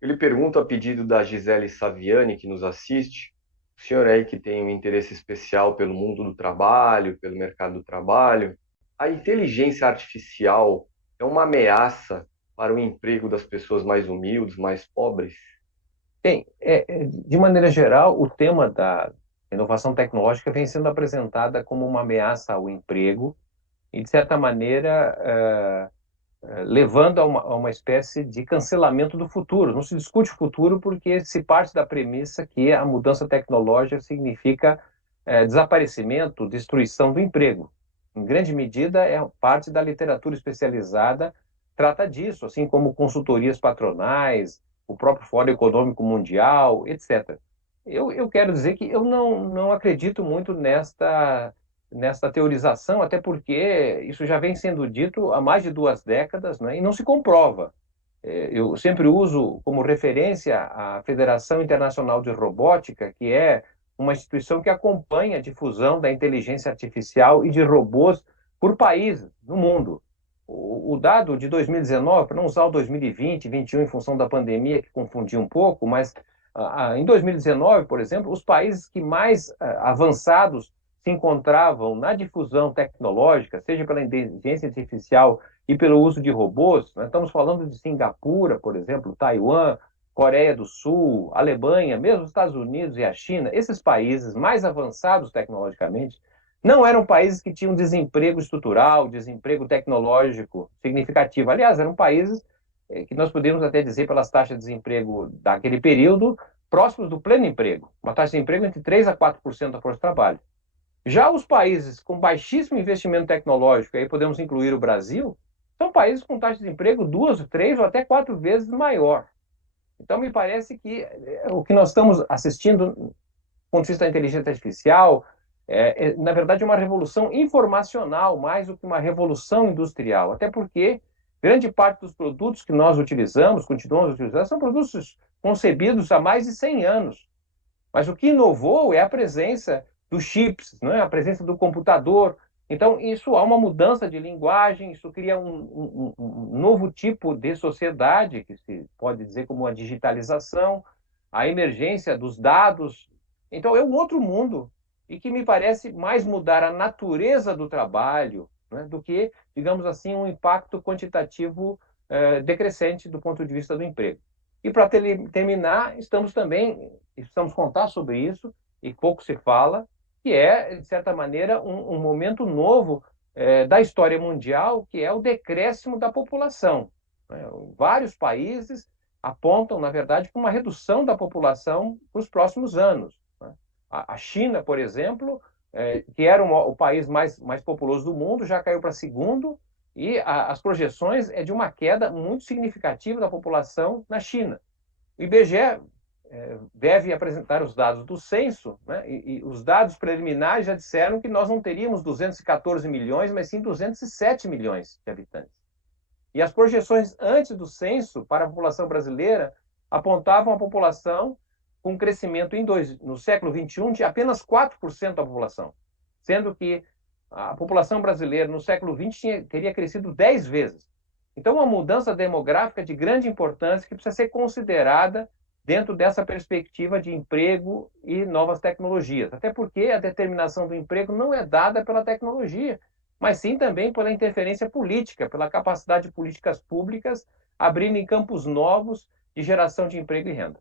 Ele pergunta a pedido da Gisele Saviani, que nos assiste, o senhor aí que tem um interesse especial pelo mundo do trabalho, pelo mercado do trabalho, a inteligência artificial é uma ameaça para o emprego das pessoas mais humildes, mais pobres? Bem, de maneira geral, o tema da inovação tecnológica vem sendo apresentada como uma ameaça ao emprego e, de certa maneira, levando a uma espécie de cancelamento do futuro. Não se discute o futuro porque se parte da premissa que a mudança tecnológica significa desaparecimento, destruição do emprego. Em grande medida, parte da literatura especializada trata disso, assim como consultorias patronais, o próprio Fórum Econômico Mundial, etc. Eu quero dizer que eu não acredito muito nesta teorização, até porque isso já vem sendo dito há mais de 2 décadas, né, e não se comprova. Eu sempre uso como referência a Federação Internacional de Robótica, que é uma instituição que acompanha a difusão da inteligência artificial e de robôs por países no mundo. O dado de 2019, para não usar o 2020, 2021 em função da pandemia, que confundiu um pouco, mas em 2019, por exemplo, os países que mais avançados se encontravam na difusão tecnológica, seja pela inteligência artificial e pelo uso de robôs, nós estamos falando de Singapura, por exemplo, Taiwan, Coreia do Sul, Alemanha, mesmo os Estados Unidos e a China, esses países mais avançados tecnologicamente, não eram países que tinham desemprego estrutural, desemprego tecnológico significativo. Aliás, eram países que nós podemos até dizer, pelas taxas de desemprego daquele período, próximos do pleno emprego, uma taxa de emprego entre 3 a 4% da força de trabalho. Já os países com baixíssimo investimento tecnológico, aí podemos incluir o Brasil, são países com taxa de emprego 2, 3 ou até 4 vezes maior. Então, me parece que o que nós estamos assistindo, do ponto de vista da inteligência artificial, na verdade, uma revolução informacional mais do que uma revolução industrial. Até porque grande parte dos produtos que nós utilizamos, continuamos utilizando, são produtos concebidos há mais de 100 anos. Mas o que inovou é a presença dos chips, não é? A presença do computador. Então, isso há uma mudança de linguagem, isso cria um novo tipo de sociedade, que se pode dizer como a digitalização, a emergência dos dados. Então, é um outro mundo e que me parece mais mudar a natureza do trabalho, né, do que, digamos assim, um impacto quantitativo decrescente do ponto de vista do emprego. E para terminar, precisamos contar sobre isso, e pouco se fala, que é, de certa maneira, um momento novo da história mundial, que é o decréscimo da população. Né? Vários países apontam, na verdade, para uma redução da população para os próximos anos. Né? A China, por exemplo, que era o país mais populoso do mundo, já caiu para segundo, e as projeções é de uma queda muito significativa da população na China. O IBGE deve apresentar os dados do censo, né? E os dados preliminares já disseram que nós não teríamos 214 milhões, mas sim 207 milhões de habitantes. E as projeções antes do censo para a população brasileira apontavam a população com um crescimento no século XXI de apenas 4% da população, sendo que a população brasileira no século XX teria crescido 10 vezes. Então, uma mudança demográfica de grande importância que precisa ser considerada dentro dessa perspectiva de emprego e novas tecnologias. Até porque a determinação do emprego não é dada pela tecnologia, mas sim também pela interferência política, pela capacidade de políticas públicas abrirem campos novos de geração de emprego e renda.